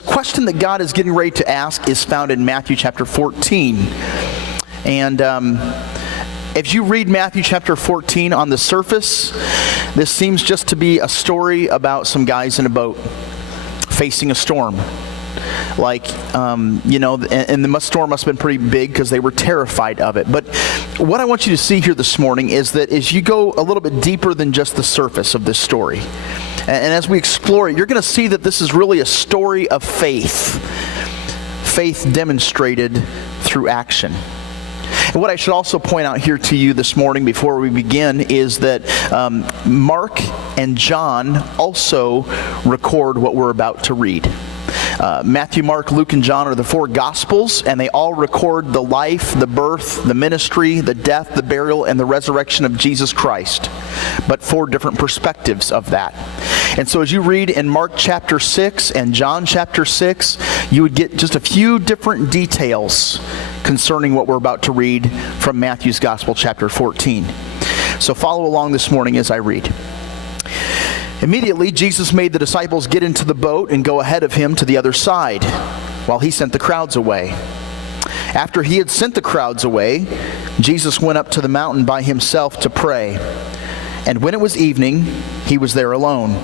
question that God is getting ready to ask is found in Matthew chapter 14. And if you read Matthew chapter 14 on the surface, this seems just to be a story about some guys in a boat facing a storm. And the storm must have been pretty big because they were terrified of it. But what I want you to see here this morning is that as you go a little bit deeper than just the surface of this story, and as we explore it, you're going to see that this is really a story of faith. Faith demonstrated through action. And what I should also point out here to you this morning before we begin is that Mark and John also record what we're about to read. Matthew, Mark, Luke, and John are the four Gospels, and they all record the life, the birth, the ministry, the death, the burial, and the resurrection of Jesus Christ, but four different perspectives of that. And so as you read in Mark chapter 6 and John chapter 6, you would get just a few different details concerning what we're about to read from Matthew's Gospel chapter 14. So follow along this morning as I read. Immediately, Jesus made the disciples get into the boat and go ahead of him to the other side, while he sent the crowds away. After he had sent the crowds away, Jesus went up to the mountain by himself to pray. And when it was evening, he was there alone.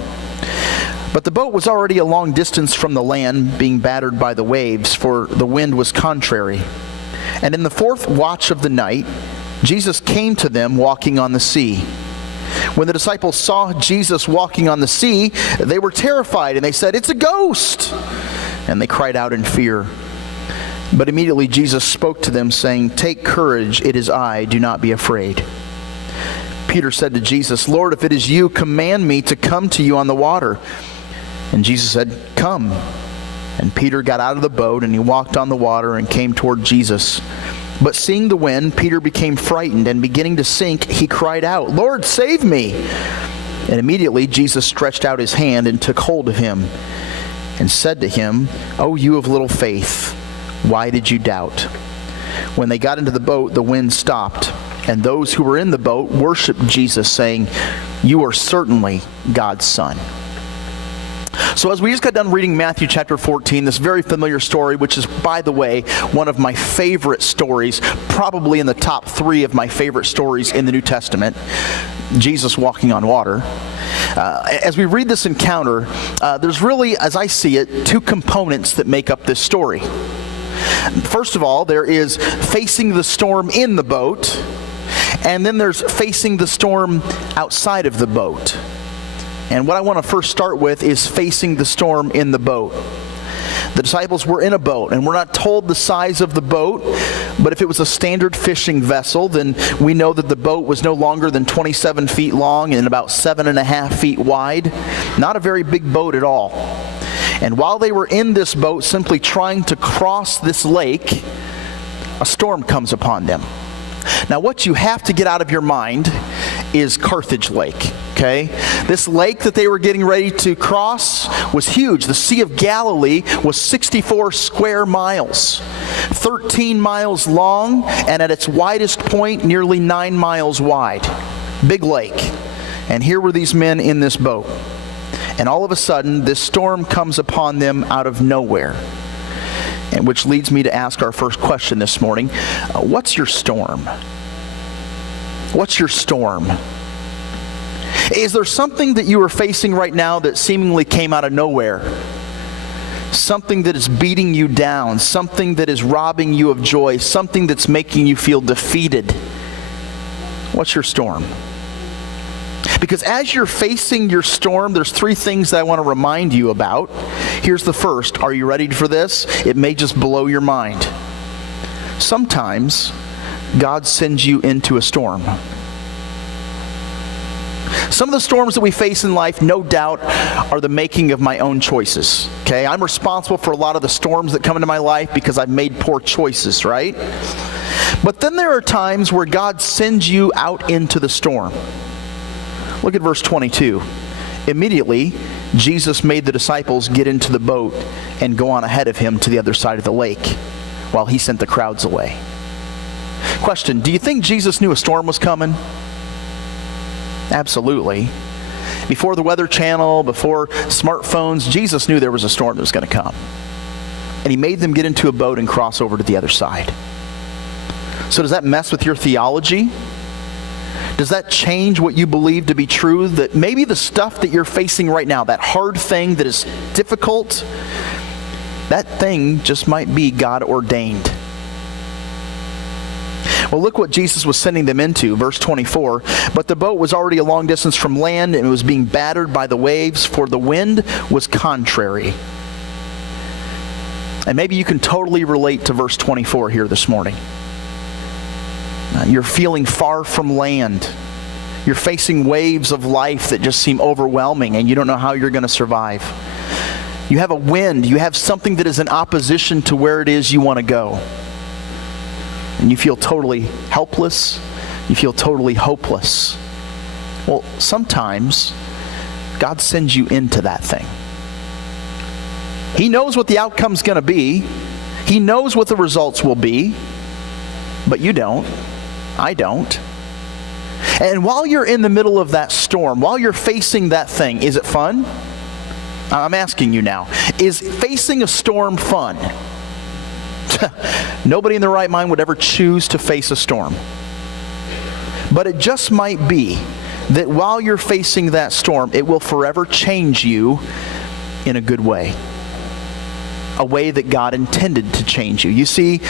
But the boat was already a long distance from the land, being battered by the waves, for the wind was contrary. And in the fourth watch of the night, Jesus came to them walking on the sea. When the disciples saw Jesus walking on the sea, they were terrified, and they said, "It's a ghost!" And they cried out in fear. But immediately Jesus spoke to them, saying, "Take courage, it is I, do not be afraid." Peter said to Jesus, "Lord, if it is you, command me to come to you on the water." And Jesus said, "Come." And Peter got out of the boat, and he walked on the water and came toward Jesus. But seeing the wind, Peter became frightened, and beginning to sink, he cried out, "Lord, save me!" And immediately Jesus stretched out his hand and took hold of him and said to him, "O you of little faith, why did you doubt?" When they got into the boat, the wind stopped, and those who were in the boat worshipped Jesus, saying, "You are certainly God's Son." So as we just got done reading Matthew chapter 14, this very familiar story, which is, by the way, one of my favorite stories, probably in the top 3 of my favorite stories in the New Testament, Jesus walking on water. As we read this encounter, there's really, as I see it, 2 components that make up this story. First of all, there is facing the storm in the boat, and then there's facing the storm outside of the boat. And what I want to first start with is facing the storm in the boat. The disciples were in a boat, and we're not told the size of the boat, but if it was a standard fishing vessel, then we know that the boat was no longer than 27 feet long and about 7.5 feet wide. Not a very big boat at all. And while they were in this boat, simply trying to cross this lake, a storm comes upon them. Now, what you have to get out of your mind is Carthage Lake, okay? This lake that they were getting ready to cross was huge. The Sea of Galilee was 64 square miles, 13 miles long, and at its widest point, nearly 9 miles wide. Big lake. And here were these men in this boat. And all of a sudden, this storm comes upon them out of nowhere. And which leads me to ask our first question this morning. What's your storm? What's your storm? Is there something that you are facing right now that seemingly came out of nowhere? Something that is beating you down, something that is robbing you of joy, something that's making you feel defeated. What's your storm? Because as you're facing your storm, there's 3 things that I want to remind you about. Here's the first. Are you ready for this? It may just blow your mind. Sometimes God sends you into a storm. Some of the storms that we face in life, no doubt, are the making of my own choices. Okay, I'm responsible for a lot of the storms that come into my life because I've made poor choices, right? But then there are times where God sends you out into the storm. Look at verse 22. Immediately, Jesus made the disciples get into the boat and go on ahead of him to the other side of the lake while he sent the crowds away. Question, do you think Jesus knew a storm was coming? Absolutely. Before the Weather Channel, before smartphones, Jesus knew there was a storm that was going to come. And he made them get into a boat and cross over to the other side. So does that mess with your theology? Does that change what you believe to be true? That maybe the stuff that you're facing right now, that hard thing that is difficult, that thing just might be God ordained. Well, look what Jesus was sending them into, verse 24. But the boat was already a long distance from land, and it was being battered by the waves, for the wind was contrary. And maybe you can totally relate to verse 24 here this morning. You're feeling far from land. You're facing waves of life that just seem overwhelming, and you don't know how you're going to survive. You have a wind. You have something that is in opposition to where it is you want to go. And you feel totally helpless. You feel totally hopeless. Well, sometimes God sends you into that thing. He knows what the outcome's going to be. He knows what the results will be. But you don't. I don't. And while you're in the middle of that storm, while you're facing that thing, is it fun? I'm asking you now. Is facing a storm fun? Nobody in their right mind would ever choose to face a storm. But it just might be that while you're facing that storm, it will forever change you in a good way. A way that God intended to change you. You see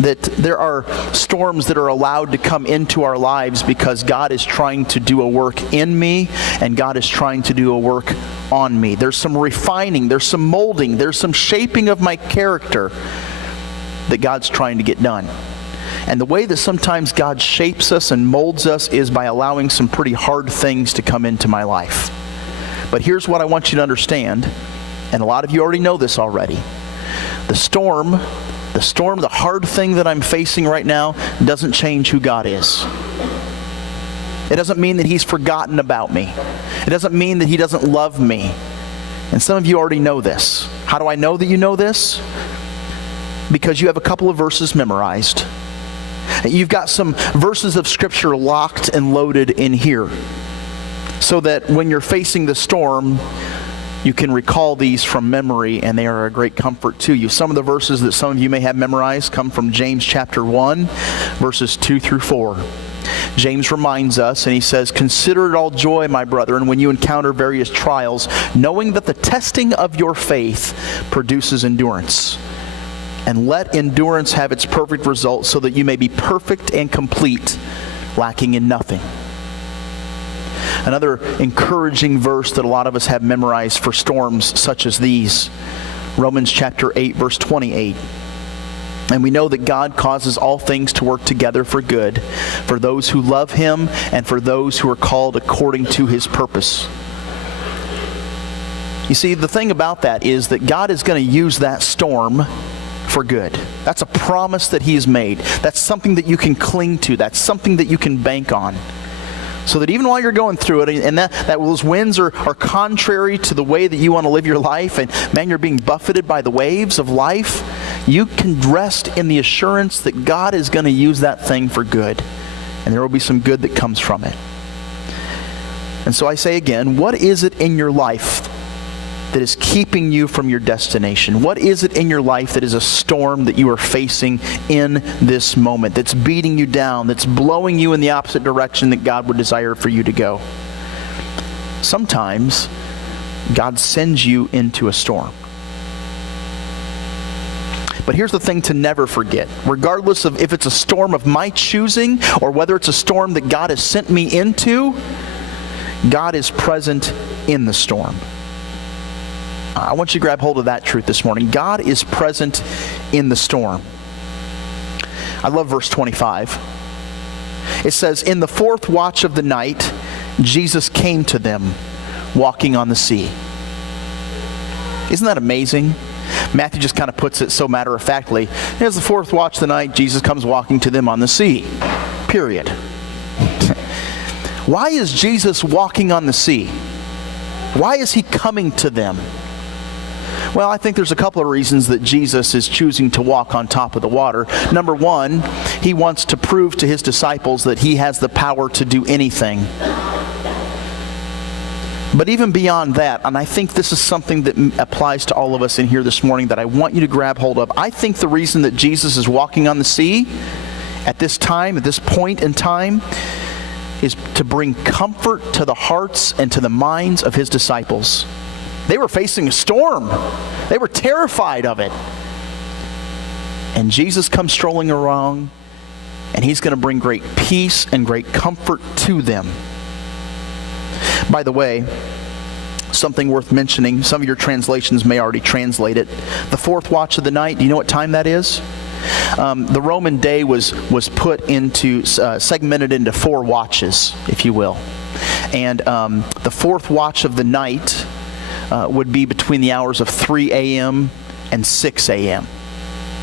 that there are storms that are allowed to come into our lives because God is trying to do a work in me, and God is trying to do a work on me. There's some refining, there's some molding, there's some shaping of my character that God's trying to get done. And the way that sometimes God shapes us and molds us is by allowing some pretty hard things to come into my life. But here's what I want you to understand, and a lot of you already know this already. The storm, the hard thing that I'm facing right now doesn't change who God is. It doesn't mean that He's forgotten about me. It doesn't mean that He doesn't love me. And some of you already know this. How do I know that you know this? Because you have a couple of verses memorized. You've got some verses of Scripture locked and loaded in here, so that when you're facing the storm, you can recall these from memory, and they are a great comfort to you. Some of the verses that some of you may have memorized come from James chapter 1, verses 2 through 4. James reminds us, and he says, "Consider it all joy, my brethren, when you encounter various trials, knowing that the testing of your faith produces endurance. And let endurance have its perfect result, so that you may be perfect and complete, lacking in nothing." Another encouraging verse that a lot of us have memorized for storms such as these, Romans chapter 8, verse 28. "And we know that God causes all things to work together for good, for those who love Him and for those who are called according to His purpose." You see, the thing about that is that God is going to use that storm for good. That's a promise that He has made. That's something that you can cling to. That's something that you can bank on. So that even while you're going through it, and that those winds are contrary to the way that you want to live your life, and man, you're being buffeted by the waves of life, you can rest in the assurance that God is going to use that thing for good. And there will be some good that comes from it. And so I say again, what is it in your life that is keeping you from your destination? What is it in your life that is a storm that you are facing in this moment, that's beating you down, that's blowing you in the opposite direction that God would desire for you to go? Sometimes God sends you into a storm. But here's the thing to never forget. Regardless of if it's a storm of my choosing or whether it's a storm that God has sent me into, God is present in the storm. I want you to grab hold of that truth this morning. God is present in the storm. I love verse 25. It says, "In the fourth watch of the night, Jesus came to them, walking on the sea." Isn't that amazing? Matthew just kind of puts it so matter-of-factly. Here's the fourth watch of the night, Jesus comes walking to them on the sea. Period. Why is Jesus walking on the sea? Why is He coming to them? Well, I think there's a couple of reasons that Jesus is choosing to walk on top of the water. Number one, He wants to prove to His disciples that He has the power to do anything. But even beyond that, and I think this is something that applies to all of us in here this morning that I want you to grab hold of. I think the reason that Jesus is walking on the sea at this time, at this point in time, is to bring comfort to the hearts and to the minds of his disciples. They were facing a storm. They were terrified of it. And Jesus comes strolling around, and he's going to bring great peace and great comfort to them. By the way, something worth mentioning, some of your translations may already translate it. The fourth watch of the night, do you know what time that is? The Roman day was put into, segmented into 4 watches, if you will. And the fourth watch of the night would be between the hours of 3 a.m. and 6 a.m.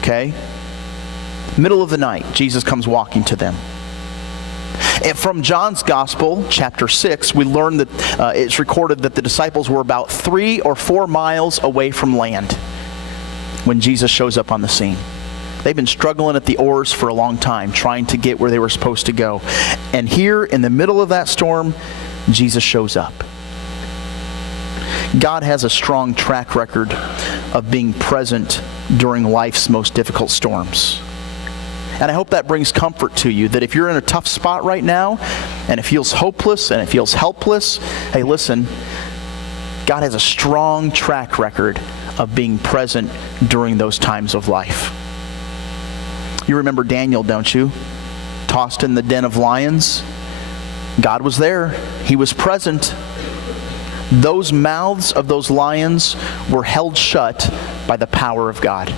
Okay? Middle of the night, Jesus comes walking to them. And from John's Gospel, chapter 6, we learn that it's recorded that the disciples were about 3 or 4 miles away from land when Jesus shows up on the scene. They've been struggling at the oars for a long time, trying to get where they were supposed to go. And here, in the middle of that storm, Jesus shows up. God has a strong track record of being present during life's most difficult storms. And I hope that brings comfort to you, that if you're in a tough spot right now, and it feels hopeless, and it feels helpless, hey, listen, God has a strong track record of being present during those times of life. You remember Daniel, don't you? Tossed in the den of lions. God was there. He was present. Those mouths of those lions were held shut by the power of God.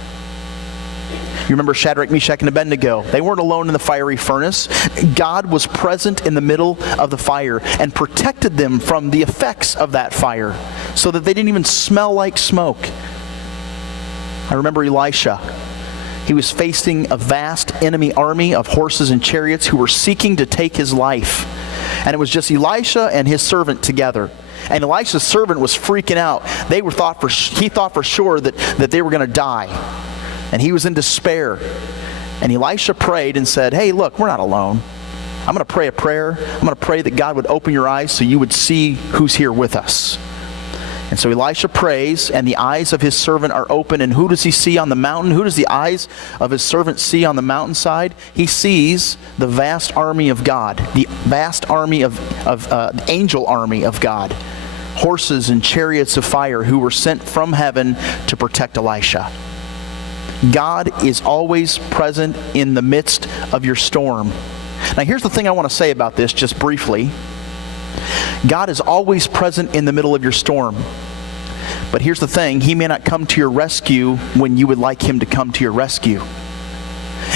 You remember Shadrach, Meshach, and Abednego. They weren't alone in the fiery furnace. God was present in the middle of the fire and protected them from the effects of that fire so that they didn't even smell like smoke. I remember Elisha. He was facing a vast enemy army of horses and chariots who were seeking to take his life. And it was just Elisha and his servant together. And Elisha's servant was freaking out. He thought for sure that they were going to die. And he was in despair. And Elisha prayed and said, hey, look, we're not alone. I'm going to pray a prayer. I'm going to pray that God would open your eyes so you would see who's here with us. And so Elisha prays, and the eyes of his servant are open. And who does he see on the mountain? Who does the eyes of his servant see on the mountainside? He sees the vast army of God, the vast army of the angel army of God, horses and chariots of fire who were sent from heaven to protect Elisha. God is always present in the midst of your storm. Now here's the thing I want to say about this just briefly. God is always present in the middle of your storm. But here's the thing, he may not come to your rescue when you would like him to come to your rescue.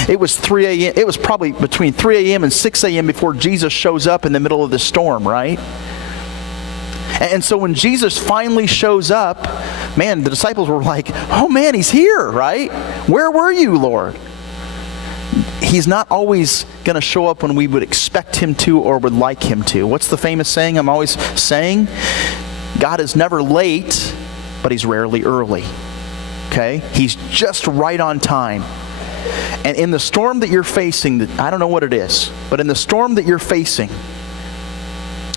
It was 3 a.m. It was probably between 3 a.m. and 6 a.m. before Jesus shows up in the middle of the storm, right? And so when Jesus finally shows up, man, the disciples were like, oh man, he's here, right? Where were you, Lord? He's not always going to show up when we would expect him to or would like him to. What's the famous saying I'm always saying? God is never late, but he's rarely early. Okay? He's just right on time. And in the storm that you're facing, I don't know what it is, but in the storm that you're facing,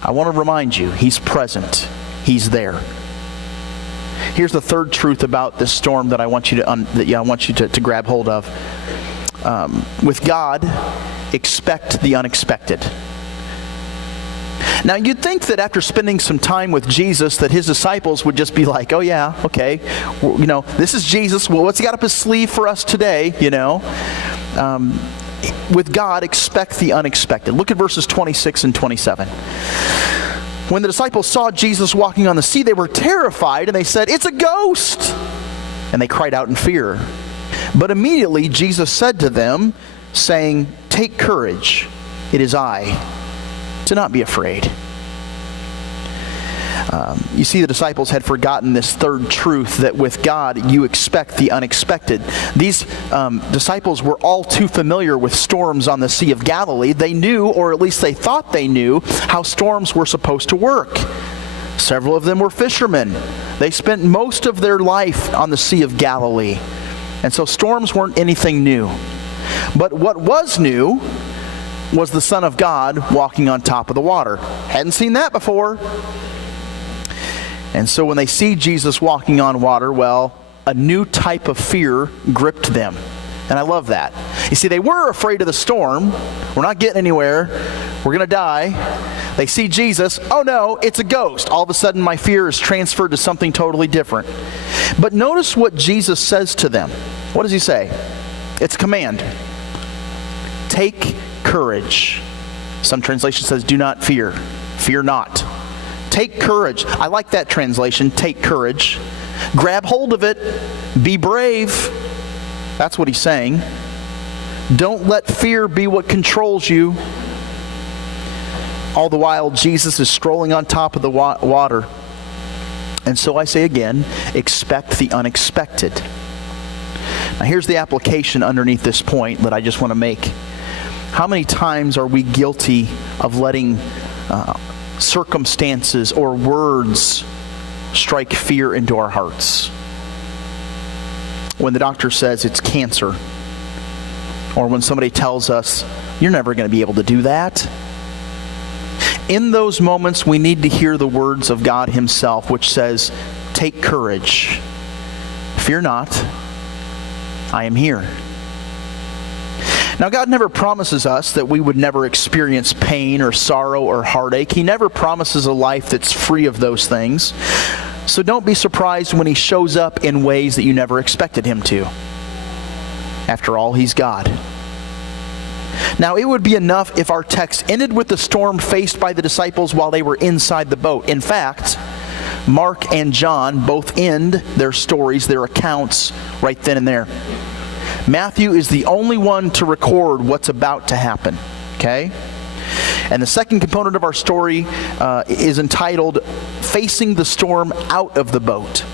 I want to remind you, he's present. He's there. Here's the third truth about this storm that I want you to grab hold of. With God, expect the unexpected. Now, you'd think that after spending some time with Jesus that his disciples would just be like, oh yeah, okay, well, this is Jesus. Well, what's he got up his sleeve for us today, With God, expect the unexpected. Look at verses 26 and 27. When the disciples saw Jesus walking on the sea, they were terrified, and they said, it's a ghost! And they cried out in fear. But immediately Jesus said to them, saying, take courage, it is I. Do not be afraid. You see, the disciples had forgotten this third truth, that with God, you expect the unexpected. These disciples were all too familiar with storms on the Sea of Galilee. They knew, or at least they thought they knew, how storms were supposed to work. Several of them were fishermen. They spent most of their life on the Sea of Galilee. And so storms weren't anything new. But what was new was the Son of God walking on top of the water. Hadn't seen that before. And so when they see Jesus walking on water, well, a new type of fear gripped them. And I love that. You see, they were afraid of the storm. We're not getting anywhere. We're going to die. They see Jesus. Oh no, it's a ghost. All of a sudden my fear is transferred to something totally different. But notice what Jesus says to them. What does he say? It's a command. Take courage. Some translation says, do not fear. Fear not. Take courage. I like that translation, take courage. Grab hold of it. Be brave. That's what he's saying. Don't let fear be what controls you. All the while, Jesus is strolling on top of the water. And so I say again, expect the unexpected. Now here's the application underneath this point that I just want to make. How many times are we guilty of letting circumstances or words strike fear into our hearts? When the doctor says it's cancer, or when somebody tells us, you're never going to be able to do that. In those moments, we need to hear the words of God himself, which says, take courage. Fear not. I am here. Now, God never promises us that we would never experience pain or sorrow or heartache. He never promises a life that's free of those things. So don't be surprised when he shows up in ways that you never expected him to. After all, he's God. Now, it would be enough if our text ended with the storm faced by the disciples while they were inside the boat. In fact, Mark and John both end their stories, their accounts, right then and there. Matthew is the only one to record what's about to happen. Okay? And the second component of our story is entitled, Facing the Storm Out of the Boat.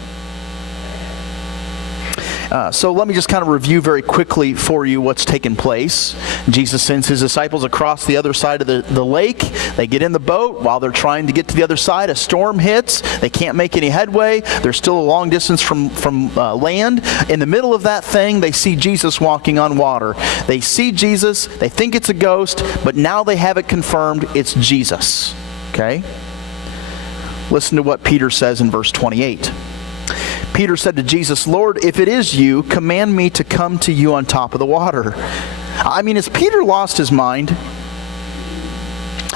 So let me just kind of review very quickly for you what's taken place. Jesus sends his disciples across the other side of the lake. They get in the boat. While they're trying to get to the other side, a storm hits. They can't make any headway. They're still a long distance from land. In the middle of that thing, they see Jesus walking on water. They see Jesus. They think it's a ghost, but now they have it confirmed it's Jesus. Okay? Listen to what Peter says in verse 28. Peter said to Jesus, Lord, if it is you, command me to come to you on top of the water. I mean, has Peter lost his mind?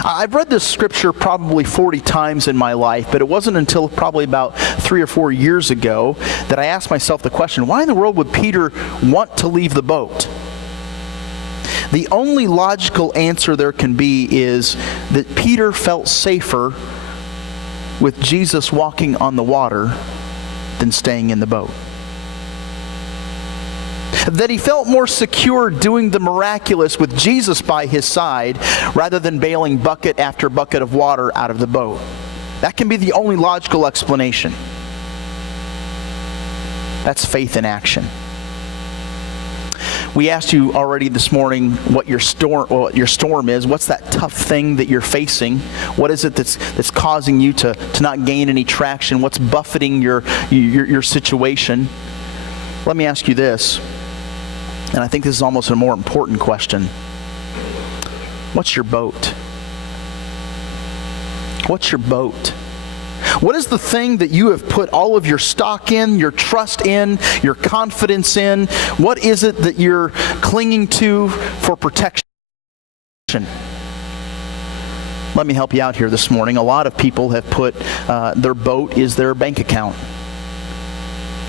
I've read this scripture probably 40 times in my life, but it wasn't until probably about 3 or 4 years ago that I asked myself the question, why in the world would Peter want to leave the boat? The only logical answer there can be is that Peter felt safer with Jesus walking on the water than staying in the boat. That he felt more secure doing the miraculous with Jesus by his side rather than bailing bucket after bucket of water out of the boat. That can be the only logical explanation. That's faith in action. We asked you already this morning what your storm is. What's that tough thing that you're facing? What is it that's causing you to not gain any traction? What's buffeting your situation? Let me ask you this, and I think this is almost a more important question. What's your boat? What's your boat? What is the thing that you have put all of your stock in, your trust in, your confidence in? What is it that you're clinging to for protection? Let me help you out here this morning. A lot of people have put their boat is their bank account.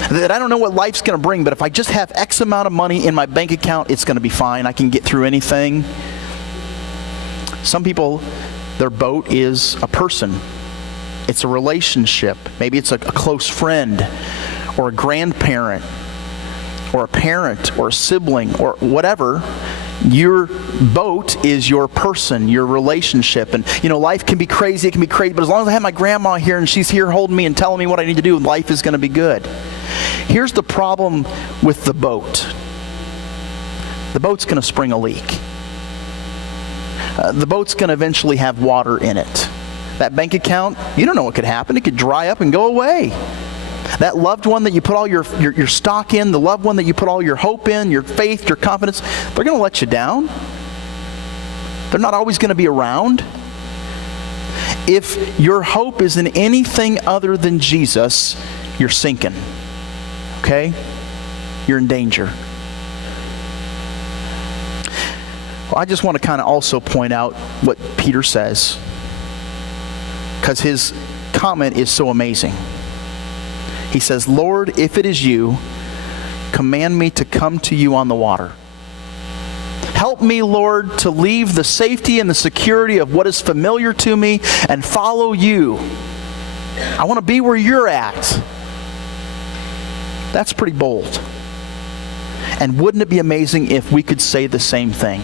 That I don't know what life's going to bring, but if I just have X amount of money in my bank account, it's going to be fine. I can get through anything. Some people, their boat is a person. It's a relationship. Maybe it's a close friend or a grandparent or a parent or a sibling or whatever. Your boat is your person, your relationship. And, life can be crazy. It can be crazy. But as long as I have my grandma here and she's here holding me and telling me what I need to do, life is going to be good. Here's the problem with the boat. The boat's going to spring a leak. The boat's going to eventually have water in it. That bank account, you don't know what could happen. It could dry up and go away. That loved one that you put all your stock in, the loved one that you put all your hope in, your faith, your confidence, they're going to let you down. They're not always going to be around. if your hope is in anything other than Jesus, you're sinking. Okay? You're in danger. Well, I just want to kind of also point out what Peter says, because his comment is so amazing. He says, Lord, if it is you, command me to come to you on the water. Help me, Lord, to leave the safety and the security of what is familiar to me and follow you. I want to be where you're at. That's pretty bold. And wouldn't it be amazing if we could say the same thing?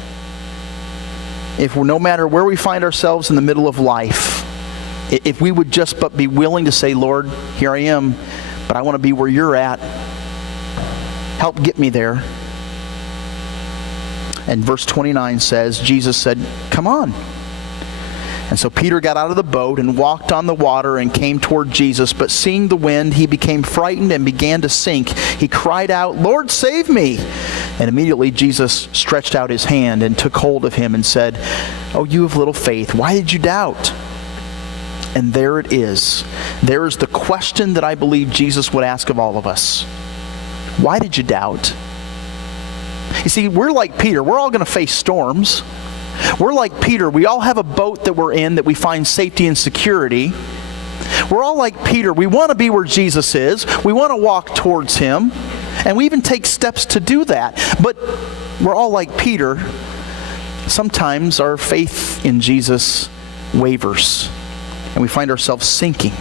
If we're, no matter where we find ourselves in the middle of life, if we would just but be willing to say, Lord, here I am, but I want to be where you're at. Help get me there. And verse 29 says, Jesus said, come on. And so Peter got out of the boat and walked on the water and came toward Jesus. But seeing the wind, he became frightened and began to sink. He cried out, Lord, save me. And immediately Jesus stretched out his hand and took hold of him and said, Oh, you of little faith, why did you doubt? And there it is. There is the question that I believe Jesus would ask of all of us. Why did you doubt? You see, we're like Peter. We're all going to face storms. We're like Peter. We all have a boat that we're in that we find safety and security. We're all like Peter. We want to be where Jesus is. We want to walk towards him. And we even take steps to do that. But we're all like Peter. Sometimes our faith in Jesus wavers. And we find ourselves sinking.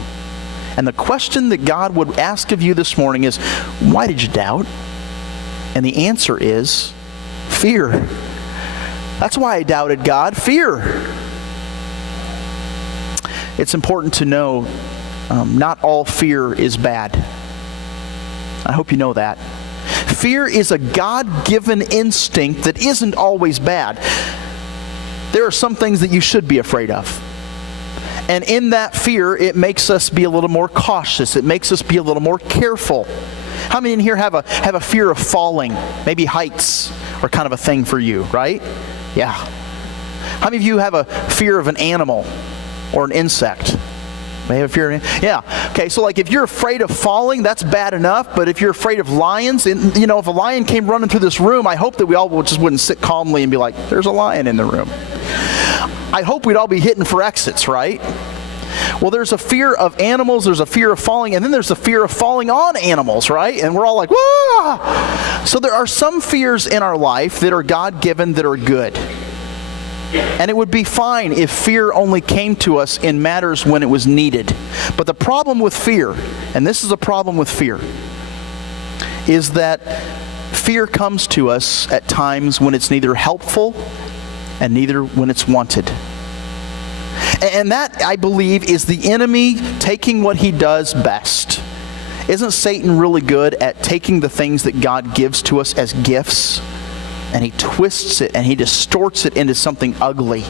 And the question that God would ask of you this morning is, why did you doubt? And the answer is fear. That's why I doubted God. Fear. It's important to know not all fear is bad. I hope you know that. Fear is a God-given instinct that isn't always bad. There are some things that you should be afraid of. And in that fear, it makes us be a little more cautious. It makes us be a little more careful. How many in here have a fear of falling? Maybe heights are kind of a thing for you, right? Yeah. How many of you have a fear of an animal or an insect? May have a fear of an, yeah. Okay, so like if you're afraid of falling, that's bad enough. But if you're afraid of lions, and you know, if a lion came running through this room, I hope that we all just wouldn't sit calmly and be like, there's a lion in the room. I hope we'd all be hitting for exits, right? Well, there's a fear of animals, there's a fear of falling, and then there's a fear of falling on animals, right? And we're all like, whoa! So there are some fears in our life that are God-given that are good. And it would be fine if fear only came to us in matters when it was needed. But the problem with fear, and this is a problem with fear, is that fear comes to us at times when it's neither helpful and neither when it's wanted. And that, I believe, is the enemy taking what he does best. Isn't Satan really good at taking the things that God gives to us as gifts, and he twists it and he distorts it into something ugly?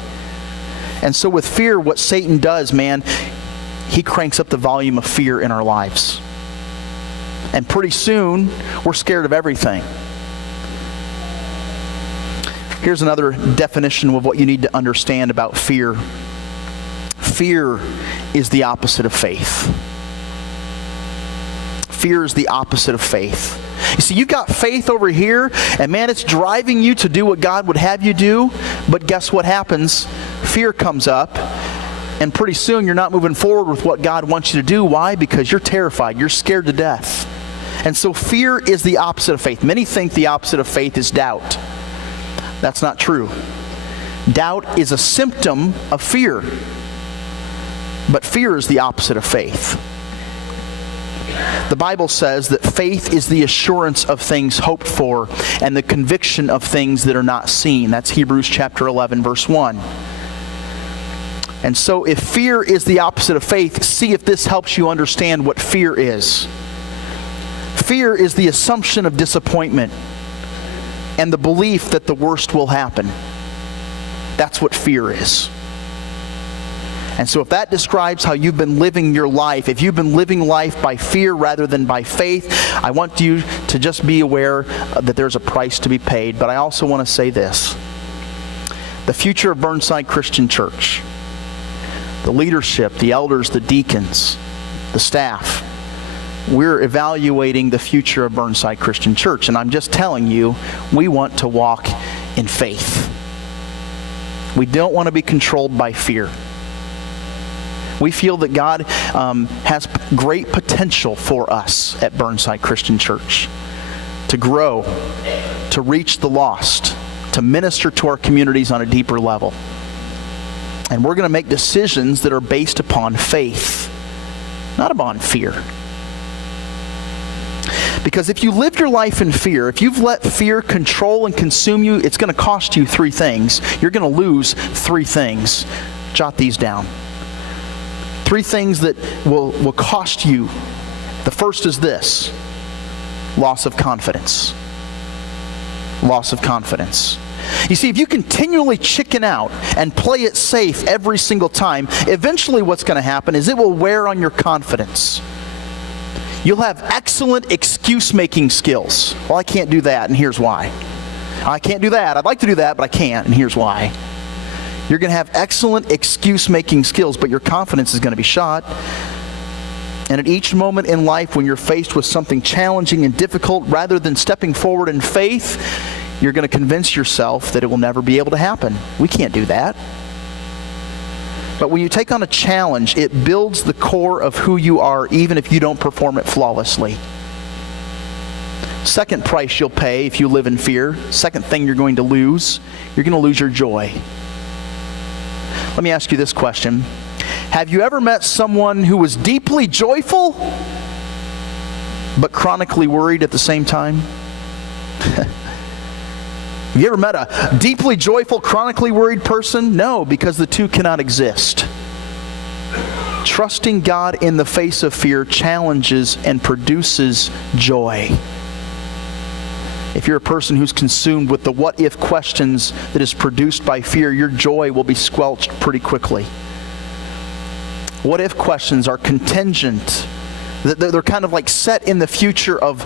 And so with fear, what Satan does, man, he cranks up the volume of fear in our lives. And pretty soon, we're scared of everything. Here's another definition of what you need to understand about fear. Fear is the opposite of faith. Fear is the opposite of faith. You see, you've got faith over here, and man, it's driving you to do what God would have you do, but guess what happens? Fear comes up, and pretty soon you're not moving forward with what God wants you to do. Why? Because you're terrified. You're scared to death. And so fear is the opposite of faith. Many think the opposite of faith is doubt. That's not true. Doubt is a symptom of fear. But fear is the opposite of faith. The Bible says that faith is the assurance of things hoped for and the conviction of things that are not seen. That's Hebrews chapter 11, verse 1. And so if fear is the opposite of faith, see if this helps you understand what fear is. Fear is the assumption of disappointment and the belief that the worst will happen. That's what fear is. And so if that describes how you've been living your life, if you've been living life by fear rather than by faith, I want you to just be aware that there's a price to be paid. But I also want to say this. The future of Burnside Christian Church, the leadership, the elders, the deacons, the staff. We're evaluating the future of Burnside Christian Church, and I'm just telling you, we want to walk in faith. We don't want to be controlled by fear. We feel that God has great potential for us at Burnside Christian Church to grow, to reach the lost, to minister to our communities on a deeper level. And we're going to make decisions that are based upon faith, not upon fear. Because if you live your life in fear, if you've let fear control and consume you, it's going to cost you 3 things. You're going to lose 3 things. Jot these down. 3 things that will cost you. The first is this: loss of confidence. Loss of confidence. You see, if you continually chicken out and play it safe every single time, eventually what's going to happen is it will wear on your confidence. You'll have excellent excuse-making skills. Well, I can't do that, and here's why. I can't do that. I'd like to do that, but I can't, and here's why. You're going to have excellent excuse-making skills, but your confidence is going to be shot. And at each moment in life when you're faced with something challenging and difficult, rather than stepping forward in faith, you're going to convince yourself that it will never be able to happen. We can't do that. But when you take on a challenge, it builds the core of who you are, even if you don't perform it flawlessly. Second price you'll pay if you live in fear, second thing you're going to lose your joy. Let me ask you this question. Have you ever met someone who was deeply joyful, but chronically worried at the same time? Have you ever met a deeply joyful, chronically worried person? No, because the two cannot exist. Trusting God in the face of fear challenges and produces joy. If you're a person who's consumed with the what-if questions that is produced by fear, your joy will be squelched pretty quickly. What-if questions are contingent. They're kind of like set in the future of,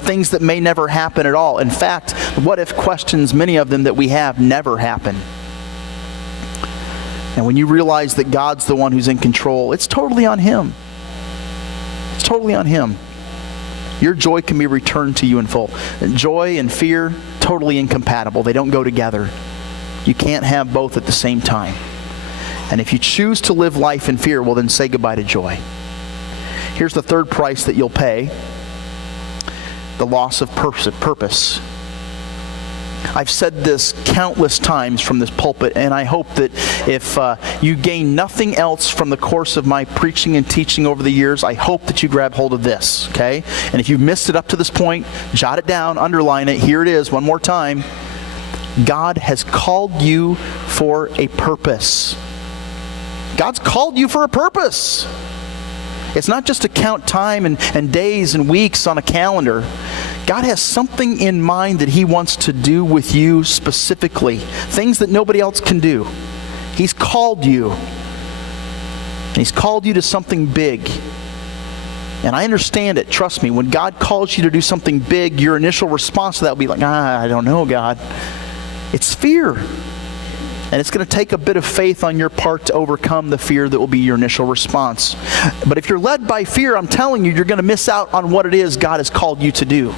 things that may never happen at all. In fact, what-if questions, many of them that we have, never happen. And when you realize that God's the one who's in control, it's totally on Him. It's totally on Him. Your joy can be returned to you in full. Joy and fear, totally incompatible. They don't go together. You can't have both at the same time. And if you choose to live life in fear, well, then say goodbye to joy. Here's the third price that you'll pay: the loss of purpose. I've said this countless times from this pulpit, and I hope that if you gain nothing else from the course of my preaching and teaching over the years, I hope that you grab hold of this, okay? And if you've missed it up to this point, jot it down, underline it. Here it is, one more time. God has called you for a purpose. God's called you for a purpose. It's not just to count time and days and weeks on a calendar. God has something in mind that He wants to do with you specifically. Things that nobody else can do. He's called you. And He's called you to something big. And I understand it. Trust me, when God calls you to do something big, your initial response to that will be like, I don't know, God. It's fear. And it's going to take a bit of faith on your part to overcome the fear that will be your initial response. But if you're led by fear, I'm telling you, you're going to miss out on what it is God has called you to do.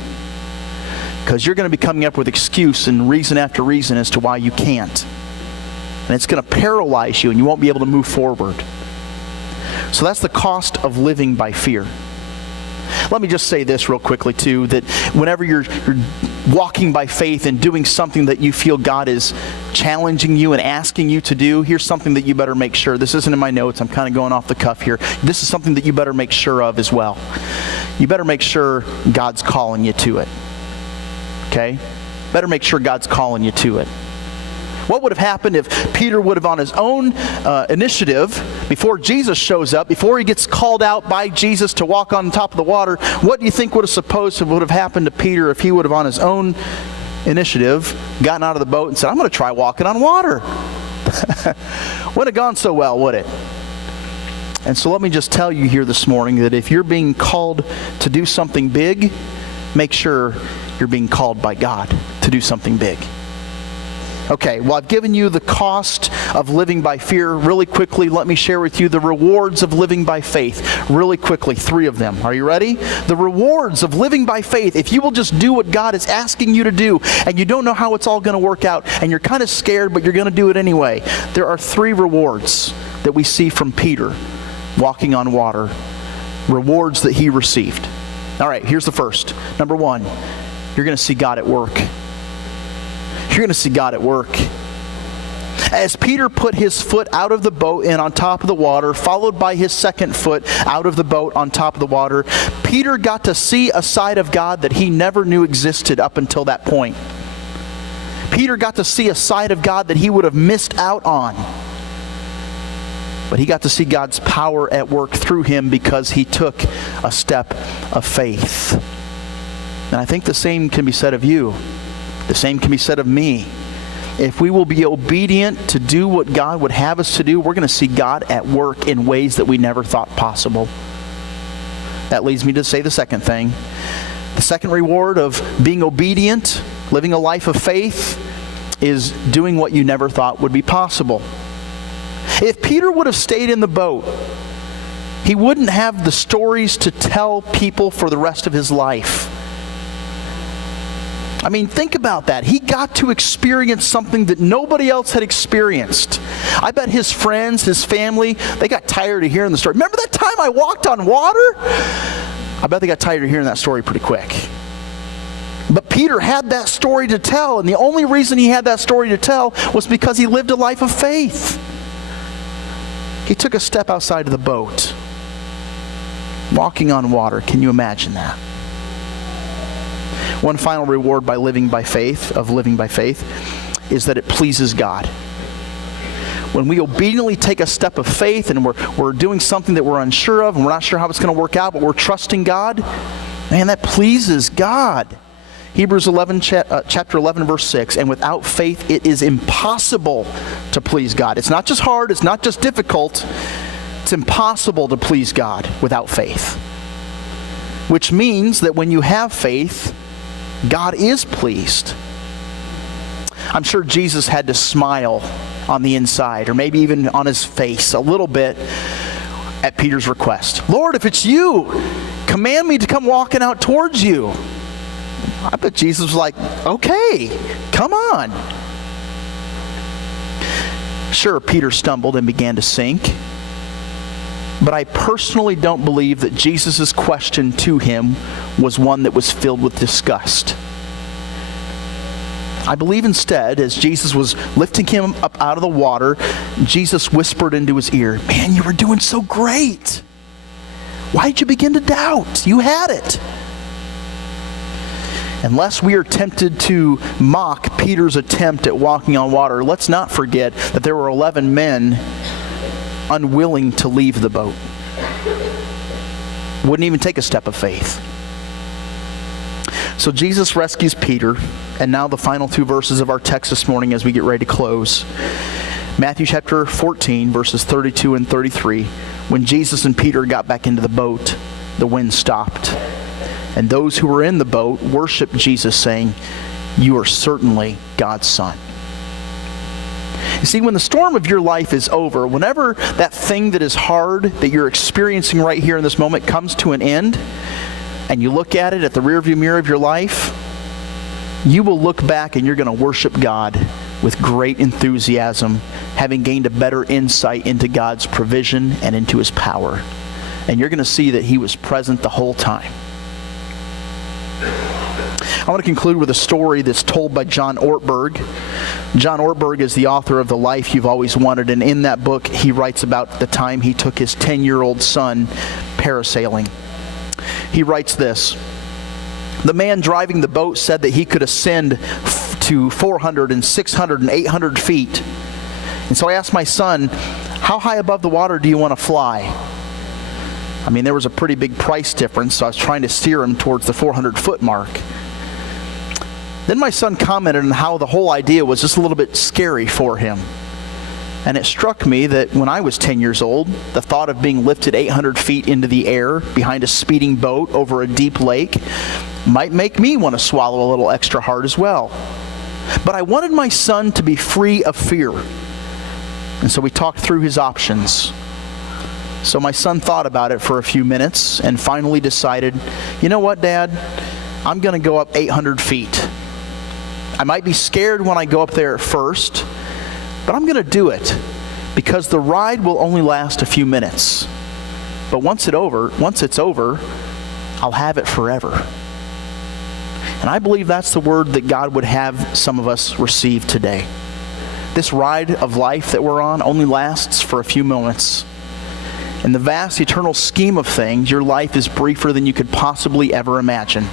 Because you're going to be coming up with excuse and reason after reason as to why you can't. And it's going to paralyze you and you won't be able to move forward. So that's the cost of living by fear. Let me just say this real quickly too, that whenever you're walking by faith and doing something that you feel God is challenging you and asking you to do, here's something that you better make sure. This isn't in my notes. I'm kind of going off the cuff here. This is something that you better make sure of as well. You better make sure God's calling you to it. Okay? Better make sure God's calling you to it. What would have happened if Peter would have, on his own initiative, before Jesus shows up, before he gets called out by Jesus to walk on top of the water, what do you think would have happened to Peter if he would have, on his own initiative, gotten out of the boat and said, I'm going to try walking on water? Wouldn't have gone so well, would it? And so let me just tell you here this morning that if you're being called to do something big, make sure you're being called by God to do something big. Okay, well, I've given you the cost of living by fear. Really quickly, let me share with you the rewards of living by faith. Really quickly, 3 of them. Are you ready? The rewards of living by faith. If you will just do what God is asking you to do, and you don't know how it's all going to work out, and you're kind of scared, but you're going to do it anyway. There are 3 rewards that we see from Peter walking on water. Rewards that he received. All right, here's the first. Number 1, you're going to see God at work. You're going to see God at work. As Peter put his foot out of the boat and on top of the water, followed by his second foot out of the boat on top of the water, Peter got to see a side of God that he never knew existed up until that point. Peter got to see a side of God that he would have missed out on. But he got to see God's power at work through him because he took a step of faith. And I think the same can be said of you. The same can be said of me. If we will be obedient to do what God would have us to do, we're going to see God at work in ways that we never thought possible. That leads me to say the second thing. The second reward of being obedient, living a life of faith, is doing what you never thought would be possible. If Peter would have stayed in the boat, he wouldn't have the stories to tell people for the rest of his life. I mean, think about that. He got to experience something that nobody else had experienced. I bet his friends, his family, they got tired of hearing the story. Remember that time I walked on water? I bet they got tired of hearing that story pretty quick. But Peter had that story to tell, and the only reason he had that story to tell was because he lived a life of faith. He took a step outside of the boat, walking on water. Can you imagine that? One final reward by living by faith, is that it pleases God. When we obediently take a step of faith and we're doing something that we're unsure of and we're not sure how it's going to work out, but we're trusting God, man, that pleases God. Hebrews 11, chapter 11, verse 6, and without faith it is impossible to please God. It's not just hard, it's not just difficult, it's impossible to please God without faith. Which means that when you have faith, God is pleased. I'm sure Jesus had to smile on the inside, or maybe even on his face a little bit at Peter's request. Lord, if it's you, command me to come walking out towards you. I bet Jesus was like, okay, come on. Sure, Peter stumbled and began to sink. But I personally don't believe that Jesus' question to him was one that was filled with disgust. I believe instead, as Jesus was lifting him up out of the water, Jesus whispered into his ear, man, you were doing so great. Why did you begin to doubt? You had it. Unless we are tempted to mock Peter's attempt at walking on water, let's not forget that there were 11 men unwilling to leave the boat. Wouldn't even take a step of faith. So Jesus rescues Peter, and now the final 2 verses of our text this morning as we get ready to close. Matthew chapter 14, verses 32 and 33. When Jesus and Peter got back into the boat, the wind stopped. And those who were in the boat worshiped Jesus, saying, you are certainly God's Son. You see, when the storm of your life is over, whenever that thing that is hard that you're experiencing right here in this moment comes to an end, and you look at it at the rearview mirror of your life, you will look back and you're going to worship God with great enthusiasm, having gained a better insight into God's provision and into His power. And you're going to see that He was present the whole time. I want to conclude with a story that's told by John Ortberg. John Ortberg is the author of The Life You've Always Wanted, and in that book he writes about the time he took his 10-year-old son parasailing. He writes this: the man driving the boat said that he could ascend to 400 and 600 and 800 feet. And so I asked my son, how high above the water do you want to fly? I mean, there was a pretty big price difference, so I was trying to steer him towards the 400-foot mark. Then my son commented on how the whole idea was just a little bit scary for him. And it struck me that when I was 10 years old, the thought of being lifted 800 feet into the air behind a speeding boat over a deep lake might make me want to swallow a little extra hard as well. but I wanted my son to be free of fear. And so we talked through his options. So my son thought about it for a few minutes and finally decided, you know what, Dad? I'm going to go up 800 feet. I might be scared when I go up there at first, but I'm going to do it because the ride will only last a few minutes. But once it's over, I'll have it forever. And I believe that's the word that God would have some of us receive today. This ride of life that we're on only lasts for a few moments. In the vast eternal scheme of things, your life is briefer than you could possibly ever imagine.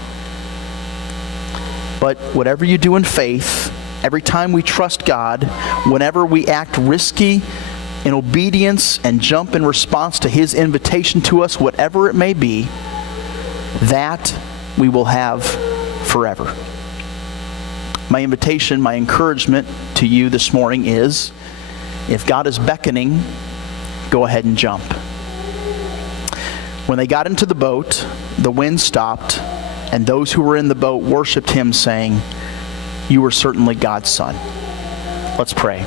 But whatever you do in faith, every time we trust God, whenever we act risky in obedience and jump in response to His invitation to us, whatever it may be, that we will have forever. My invitation, my encouragement to you this morning is, if God is beckoning, go ahead and jump. When they got into the boat, the wind stopped, and those who were in the boat worshiped Him, saying, "You are certainly God's Son." Let's pray.